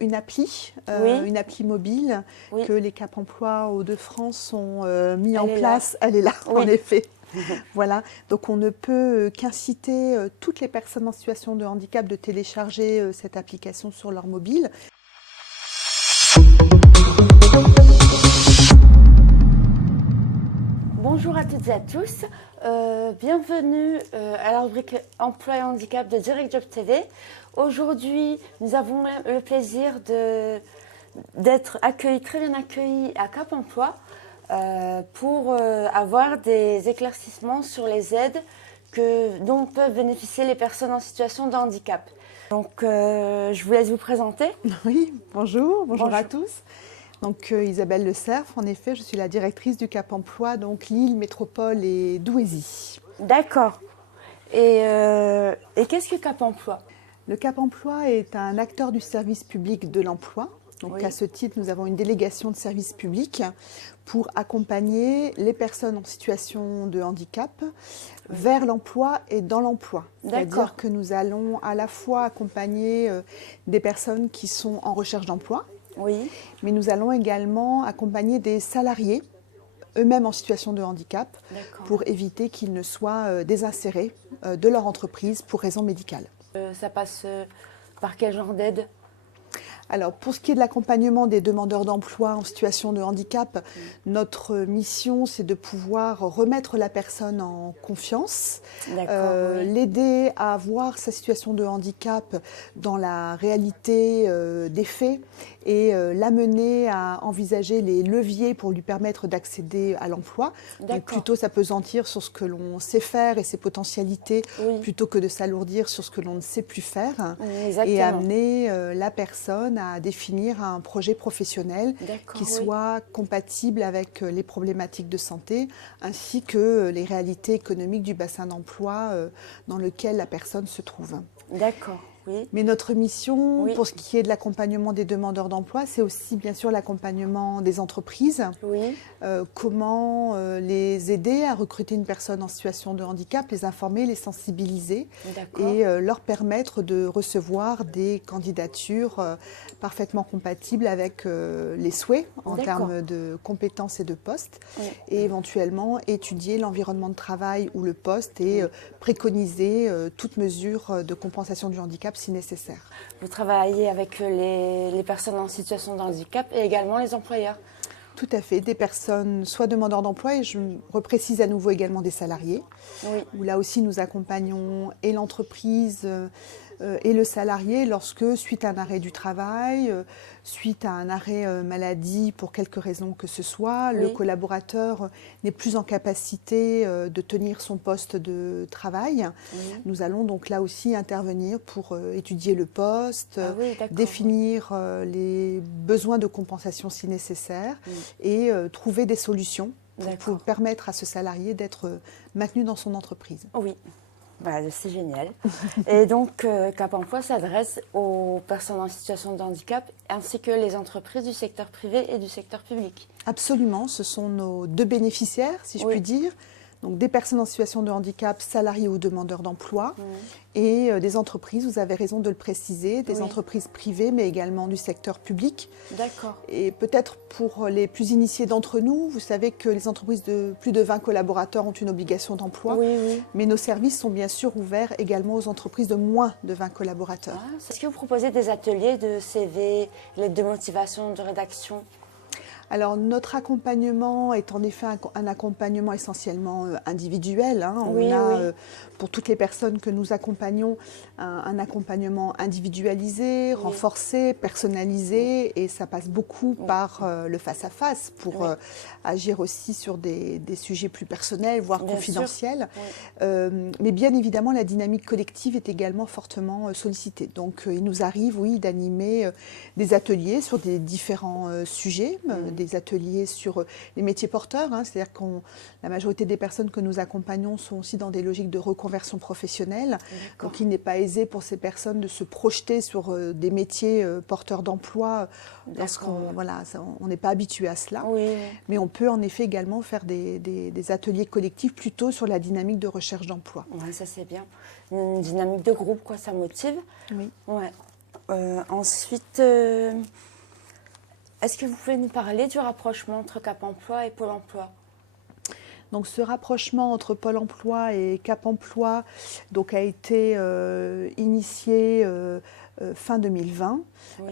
une appli, une appli mobile que les Cap Emploi Hauts-de-France ont mis en place. Elle est là, en effet. Voilà, donc on ne peut qu'inciter toutes les personnes en situation de handicap de télécharger cette application sur leur mobile. Bonjour à toutes et à tous, bienvenue à la rubrique Emploi et Handicap de Direct Job TV. Aujourd'hui, nous avons le plaisir d'être très bien accueillis à Cap Emploi pour avoir des éclaircissements sur les aides dont peuvent bénéficier les personnes en situation de handicap. Donc, je vous laisse vous présenter. Oui, bonjour à tous. Donc Isabelle Le Cerf, en effet, je suis la directrice du Cap Emploi, donc Lille, Métropole et Douaisis. D'accord. Et qu'est-ce que Cap Emploi ? Le Cap Emploi est un acteur du service public de l'emploi. Donc à ce titre, nous avons une délégation de service public pour accompagner les personnes en situation de handicap vers l'emploi et dans l'emploi. C'est-à-dire que nous allons à la fois accompagner des personnes qui sont en recherche d'emploi, mais nous allons également accompagner des salariés, eux-mêmes en situation de handicap, pour éviter qu'ils ne soient désinsérés de leur entreprise pour raison médicale. Ça passe par quel genre d'aide ? Alors, pour ce qui est de l'accompagnement des demandeurs d'emploi en situation de handicap, notre mission, c'est de pouvoir remettre la personne en confiance, l'aider à voir sa situation de handicap dans la réalité des faits et l'amener à envisager les leviers pour lui permettre d'accéder à l'emploi. Donc, plutôt s'appesantir sur ce que l'on sait faire et ses potentialités, plutôt que de s'alourdir sur ce que l'on ne sait plus faire, et amener la personne à définir un projet professionnel qui soit compatible avec les problématiques de santé ainsi que les réalités économiques du bassin d'emploi dans lequel la personne se trouve. D'accord. Oui. Mais notre mission, pour ce qui est de l'accompagnement des demandeurs d'emploi, c'est aussi bien sûr l'accompagnement des entreprises. Comment les aider à recruter une personne en situation de handicap, les informer, les sensibiliser et leur permettre de recevoir des candidatures parfaitement compatibles avec les souhaits en termes de compétences et de postes, et éventuellement étudier l'environnement de travail ou le poste et préconiser toute mesure de compensation du handicap si nécessaire. Vous travaillez avec les personnes en situation de handicap et également les employeurs ? Tout à fait, des personnes soit demandeurs d'emploi et je reprécise à nouveau également des salariés, où là aussi nous accompagnons et l'entreprise et le salarié lorsque, suite à un arrêt du travail, suite à un arrêt maladie pour quelque raison que ce soit, le collaborateur n'est plus en capacité de tenir son poste de travail. Nous allons donc là aussi intervenir pour étudier le poste, définir les besoins de compensation si nécessaire et trouver des solutions pour permettre à ce salarié d'être maintenu dans son entreprise. Oui. Voilà, c'est génial. Et donc, Cap Emploi s'adresse aux personnes en situation de handicap ainsi que les entreprises du secteur privé et du secteur public. Absolument, ce sont nos deux bénéficiaires, si je puis dire. Donc des personnes en situation de handicap, salariés ou demandeurs d'emploi, et des entreprises, vous avez raison de le préciser, des entreprises privées, mais également du secteur public. D'accord. Et peut-être pour les plus initiés d'entre nous, vous savez que les entreprises de plus de 20 collaborateurs ont une obligation d'emploi, mais nos services sont bien sûr ouverts également aux entreprises de moins de 20 collaborateurs. Est-ce que vous proposez des ateliers de CV, lettres de motivation, de rédaction ? Alors, notre accompagnement est en effet un accompagnement essentiellement individuel. On a, pour toutes les personnes que nous accompagnons, un accompagnement individualisé, renforcé, personnalisé, et ça passe beaucoup par le face-à-face pour agir aussi sur des sujets plus personnels, voire confidentiels. Mais bien évidemment, la dynamique collective est également fortement sollicitée. Donc, il nous arrive, d'animer des ateliers sur des différents sujets, des ateliers sur les métiers porteurs, c'est-à-dire que la majorité des personnes que nous accompagnons sont aussi dans des logiques de reconversion professionnelle. Donc il n'est pas aisé pour ces personnes de se projeter sur des métiers porteurs d'emploi lorsqu'on on n'est pas habitué à cela. Mais on peut en effet également faire des ateliers collectifs plutôt sur la dynamique de recherche d'emploi. Ça c'est bien. Une dynamique de groupe, ça motive. Ensuite, est-ce que vous pouvez nous parler du rapprochement entre Cap Emploi et Pôle Emploi? Donc ce rapprochement entre Pôle Emploi et Cap Emploi donc, a été initié fin 2020. Oui.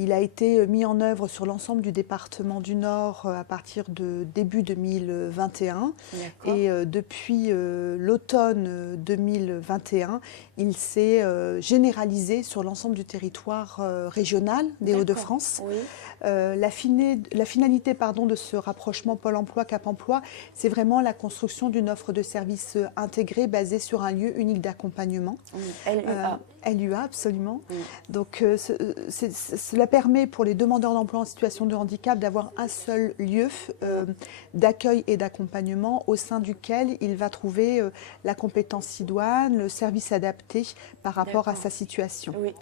Il a été mis en œuvre sur l'ensemble du département du Nord à partir de début 2021. Et depuis l'automne 2021, il s'est généralisé sur l'ensemble du territoire régional des Hauts-de-France. Oui. La finalité de ce rapprochement Pôle Emploi-Cap Emploi, c'est vraiment la construction d'une offre de services intégrée basée sur un lieu unique d'accompagnement. LUA. LUA, absolument. Donc cela permet pour les demandeurs d'emploi en situation de handicap d'avoir un seul lieu d'accueil et d'accompagnement au sein duquel il va trouver la compétence idoine, le service adapté par rapport à sa situation. Oui.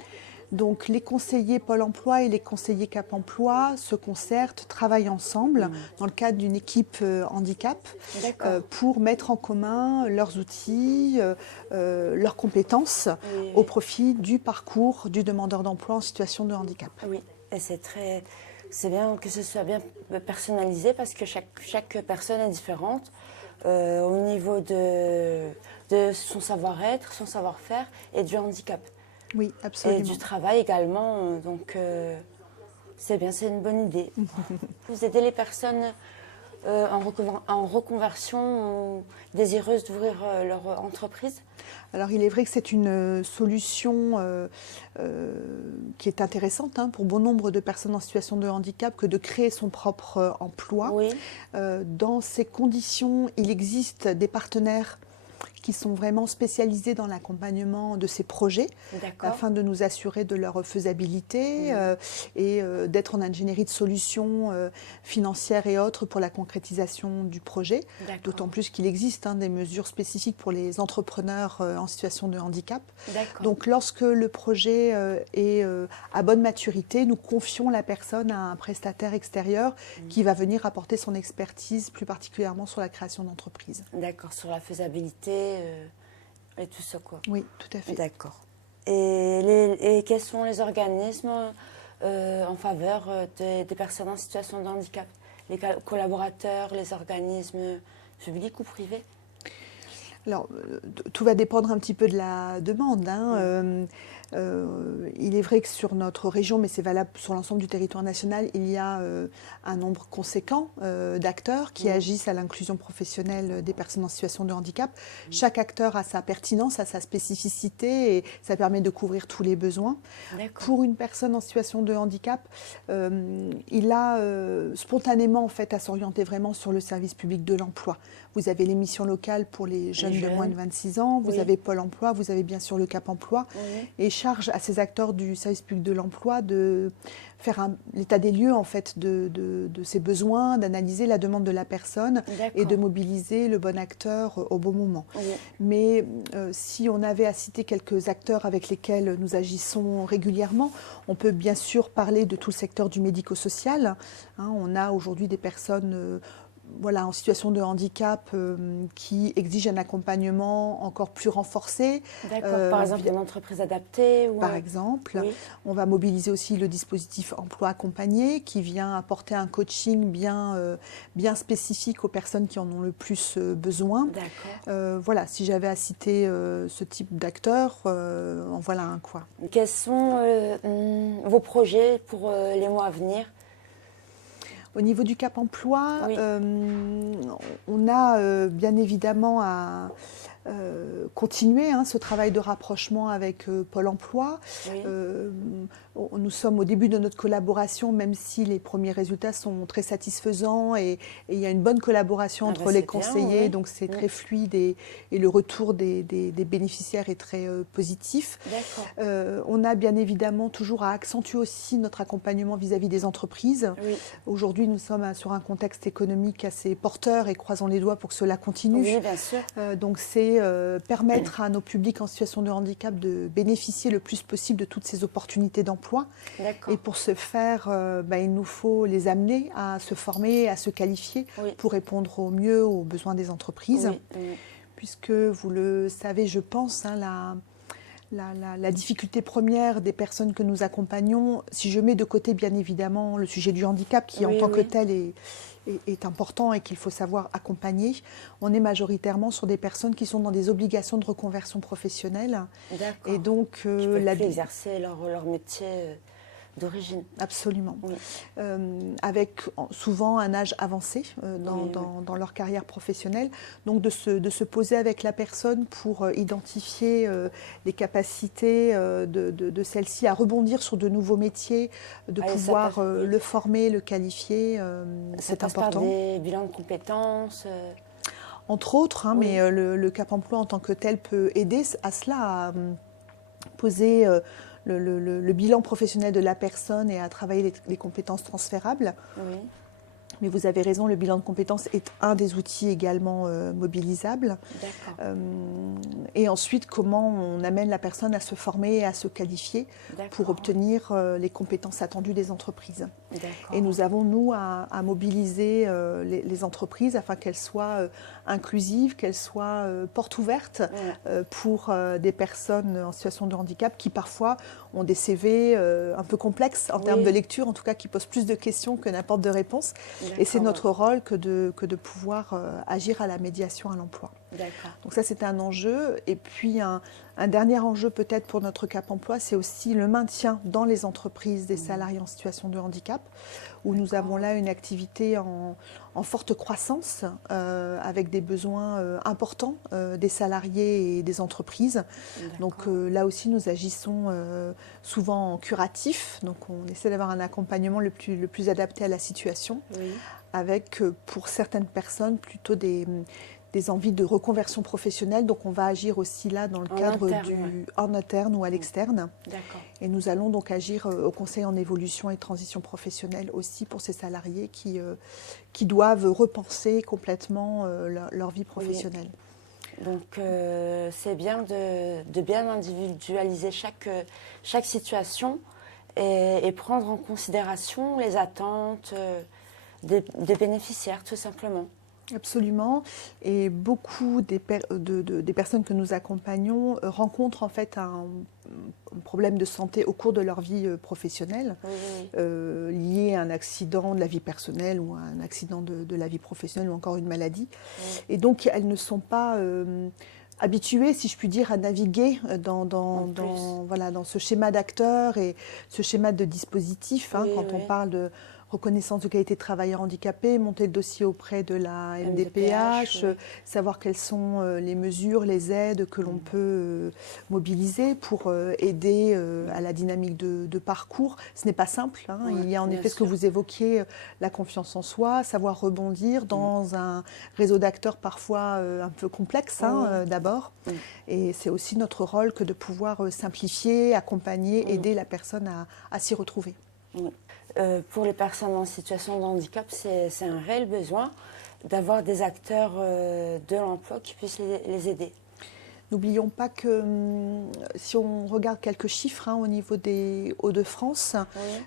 Donc les conseillers Pôle Emploi et les conseillers Cap Emploi se concertent, travaillent ensemble dans le cadre d'une équipe handicap pour mettre en commun leurs outils, leurs compétences au profit du parcours du demandeur d'emploi en situation de handicap. Oui, et c'est bien que ce soit bien personnalisé parce que chaque personne est différente au niveau de son savoir-être, son savoir-faire et du handicap. Oui, absolument. Et du travail également, donc c'est bien, c'est une bonne idée. Vous aidez les personnes en reconversion ou désireuses d'ouvrir leur entreprise? Alors il est vrai que c'est une solution qui est intéressante pour bon nombre de personnes en situation de handicap que de créer son propre emploi. Oui. Dans ces conditions, il existe des partenaires qui sont vraiment spécialisés dans l'accompagnement de ces projets afin de nous assurer de leur faisabilité et d'être en ingénierie de solutions financières et autres pour la concrétisation du projet. D'autant plus qu'il existe des mesures spécifiques pour les entrepreneurs en situation de handicap. Donc lorsque le projet est à bonne maturité, nous confions la personne à un prestataire extérieur qui va venir apporter son expertise, plus particulièrement sur la création d'entreprise. D'accord, sur la faisabilité et tout ça, quoi. Oui, tout à fait. D'accord. Et quels sont les organismes en faveur des personnes en situation de handicap? Les collaborateurs, les organismes publics ou privés? Alors, tout va dépendre un petit peu de la demande. Il est vrai que sur notre région, mais c'est valable sur l'ensemble du territoire national, il y a un nombre conséquent d'acteurs qui agissent à l'inclusion professionnelle des personnes en situation de handicap. Chaque acteur a sa pertinence, a sa spécificité et ça permet de couvrir tous les besoins. Pour une personne en situation de handicap, il a spontanément en fait, à s'orienter vraiment sur le service public de l'emploi. Vous avez les missions locales pour les jeunes de moins de 26 ans, vous avez Pôle Emploi, vous avez bien sûr le Cap Emploi, et charge à ces acteurs du service public de l'emploi de faire l'état des lieux en fait de ses besoins, d'analyser la demande de la personne et de mobiliser le bon acteur au bon moment. Mais si on avait à citer quelques acteurs avec lesquels nous agissons régulièrement, on peut bien sûr parler de tout le secteur du médico-social. On a aujourd'hui des personnes en situation de handicap qui exige un accompagnement encore plus renforcé. Par exemple, une entreprise adaptée Par exemple. On va mobiliser aussi le dispositif emploi accompagné qui vient apporter un coaching bien spécifique aux personnes qui en ont le plus besoin. Voilà, si j'avais à citer ce type d'acteurs, en voilà un quoi. Quels sont vos projets pour les mois à venir ? Au niveau du Cap Emploi, on a bien évidemment à continuer ce travail de rapprochement avec Pôle Emploi. Nous sommes au début de notre collaboration, même si les premiers résultats sont très satisfaisants et il y a une bonne collaboration entre les conseillers, donc c'est très fluide et le retour des bénéficiaires est très positif. On a bien évidemment toujours à accentuer aussi notre accompagnement vis-à-vis des entreprises. Aujourd'hui, nous sommes sur un contexte économique assez porteur et croisons les doigts pour que cela continue. Oui, bien sûr. Donc c'est permettre à nos publics en situation de handicap de bénéficier le plus possible de toutes ces opportunités d'emploi. Et pour ce faire, il nous faut les amener à se former, à se qualifier pour répondre au mieux aux besoins des entreprises. Puisque vous le savez, je pense, la difficulté première des personnes que nous accompagnons, si je mets de côté bien évidemment le sujet du handicap qui en tant que tel est important et qu'il faut savoir accompagner, on est majoritairement sur des personnes qui sont dans des obligations de reconversion professionnelle. D'accord. Et donc, qui peuvent plus exercer leur métier d'origine. Absolument. Oui. Avec souvent un âge avancé dans leur carrière professionnelle. Donc de se poser avec la personne pour identifier les capacités de celle-ci à rebondir sur de nouveaux métiers, de pouvoir le former, le qualifier, c'est important. Par des bilans de compétences entre autres, hein, mais le Cap Emploi en tant que tel peut aider à cela, à poser le bilan professionnel de la personne et à travailler les compétences transférables. Oui. Mais vous avez raison, le bilan de compétences est un des outils également mobilisables. Et ensuite, comment on amène la personne à se former et à se qualifier pour obtenir les compétences attendues des entreprises. Et nous avons, nous, à mobiliser les entreprises afin qu'elles soient inclusives, qu'elles soient portes ouvertes pour des personnes en situation de handicap qui parfois ont des CV un peu complexes en termes de lecture, en tout cas qui posent plus de questions que n'importe de réponses. Et c'est notre rôle que de pouvoir agir à la médiation à l'emploi. Donc ça, c'est un enjeu. Et puis, un dernier enjeu peut-être pour notre Cap Emploi, c'est aussi le maintien dans les entreprises des salariés en situation de handicap, où nous avons là une activité en forte croissance, avec des besoins importants des salariés et des entreprises. Donc là aussi, nous agissons souvent en curatif. Donc on essaie d'avoir un accompagnement le plus adapté à la situation, avec pour certaines personnes plutôt des envies de reconversion professionnelle. Donc on va agir aussi là dans le cadre en interne ou à l'externe. Et nous allons donc agir au Conseil en évolution et transition professionnelle aussi pour ces salariés qui doivent repenser complètement leur vie professionnelle. Donc c'est bien de bien individualiser chaque situation et prendre en considération les attentes des bénéficiaires, tout simplement. Absolument. Et beaucoup des personnes que nous accompagnons rencontrent en fait un problème de santé au cours de leur vie professionnelle, lié à un accident de la vie personnelle ou à un accident de la vie professionnelle ou encore une maladie. Et donc, elles ne sont pas habituées, si je puis dire, à naviguer dans ce schéma d'acteur et ce schéma de dispositif. Quand on parle de reconnaissance de qualité de travailleur handicapé, monter le dossier auprès de la MDPH, savoir quelles sont les mesures, les aides que l'on peut mobiliser pour aider à la dynamique de parcours. Ce n'est pas simple. Il y a en effet ce que vous évoquiez, la confiance en soi, savoir rebondir dans un réseau d'acteurs parfois un peu complexe d'abord. Et c'est aussi notre rôle que de pouvoir simplifier, accompagner, aider la personne à s'y retrouver. Pour les personnes en situation de handicap, c'est un réel besoin d'avoir des acteurs de l'emploi qui puissent les aider. N'oublions pas que si on regarde quelques chiffres au niveau des Hauts-de-France,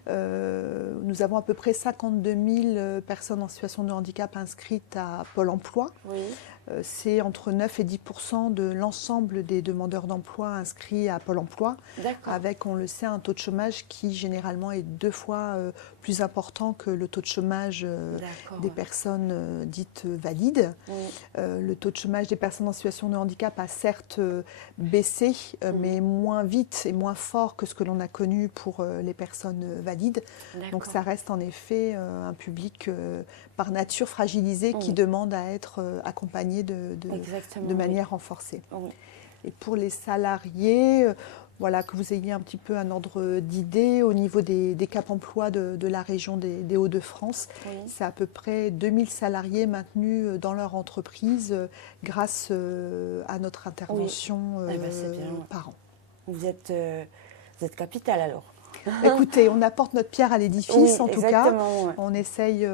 nous avons à peu près 52 000 personnes en situation de handicap inscrites à Pôle emploi. C'est entre 9 et 10% de l'ensemble des demandeurs d'emploi inscrits à Pôle emploi, avec, on le sait, un taux de chômage qui généralement est 2 fois plus important que le taux de chômage des personnes dites valides. Le taux de chômage des personnes en situation de handicap a certes baissé, mais moins vite et moins fort que ce que l'on a connu pour les personnes valides. Donc ça reste en effet un public par nature fragilisé qui demande à être accompagné de manière renforcée. Et pour les salariés, que vous ayez un petit peu un ordre d'idée, au niveau des Cap Emploi de la région des Hauts-de-France, c'est à peu près 2000 salariés maintenus dans leur entreprise grâce à notre intervention par an. Vous êtes capitale alors. Écoutez, on apporte notre pierre à l'édifice en tout cas. Ouais. On essaye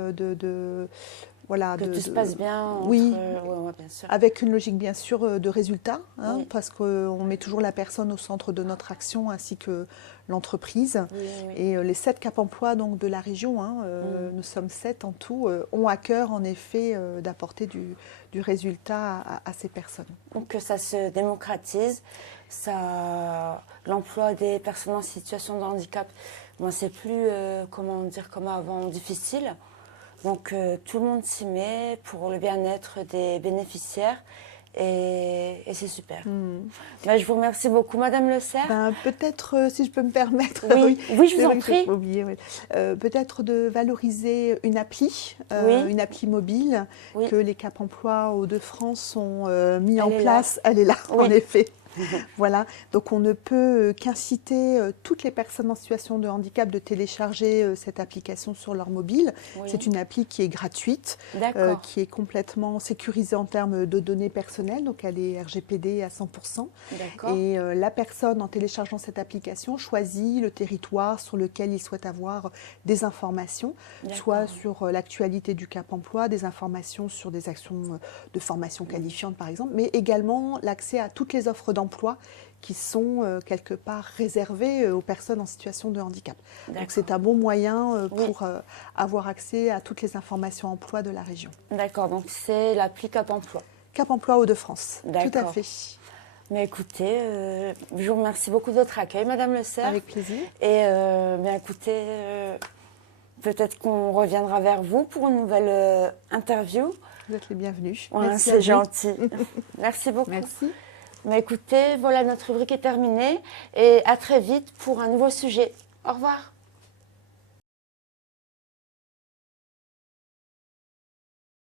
voilà, que tout se passe bien. Oui, ouais, bien sûr. avec une logique bien sûr de résultat, hein, Oui. parce qu'on met toujours la personne au centre de notre action ainsi que l'entreprise. Oui, oui. Et les 7 Cap Emploi donc, de la région, hein, nous sommes 7 en tout, ont à cœur en effet d'apporter du résultat à ces personnes. Donc que ça se démocratise, l'emploi des personnes en situation de handicap, moi c'est plus comment dire comme avant difficile. Donc tout le monde s'y met pour le bien-être des bénéficiaires et c'est super. Ben, je vous remercie beaucoup, Madame Le Serre. Ben, peut-être, si je peux me permettre, oui, je vous en prie. Oublié, oui. Peut-être de valoriser une appli mobile que les Cap Emploi Hauts-de-France ont mis en place. Elle est là, en effet. Voilà, donc on ne peut qu'inciter toutes les personnes en situation de handicap de télécharger cette application sur leur mobile. Oui. C'est une appli qui est gratuite, qui est complètement sécurisée en termes de données personnelles, donc elle est RGPD à 100%. Et la personne, en téléchargeant cette application, choisit le territoire sur lequel il souhaite avoir des informations, soit sur l'actualité du Cap Emploi, des informations sur des actions de formation qualifiante par exemple, mais également l'accès à toutes les offres d'emploi qui sont quelque part réservées aux personnes en situation de handicap. Donc c'est un bon moyen pour avoir accès à toutes les informations emploi de la région. D'accord, donc c'est l'appli Cap Emploi. Cap Emploi Hauts-de-France, tout à fait. Mais écoutez, je vous remercie beaucoup de votre accueil, Madame Le Serre. Avec plaisir. Et bien écoutez, peut-être qu'on reviendra vers vous pour une nouvelle interview. Vous êtes les bienvenus. Ouais, c'est gentil. Merci beaucoup. Merci. Mais écoutez, voilà, notre rubrique est terminée et à très vite pour un nouveau sujet. Au revoir.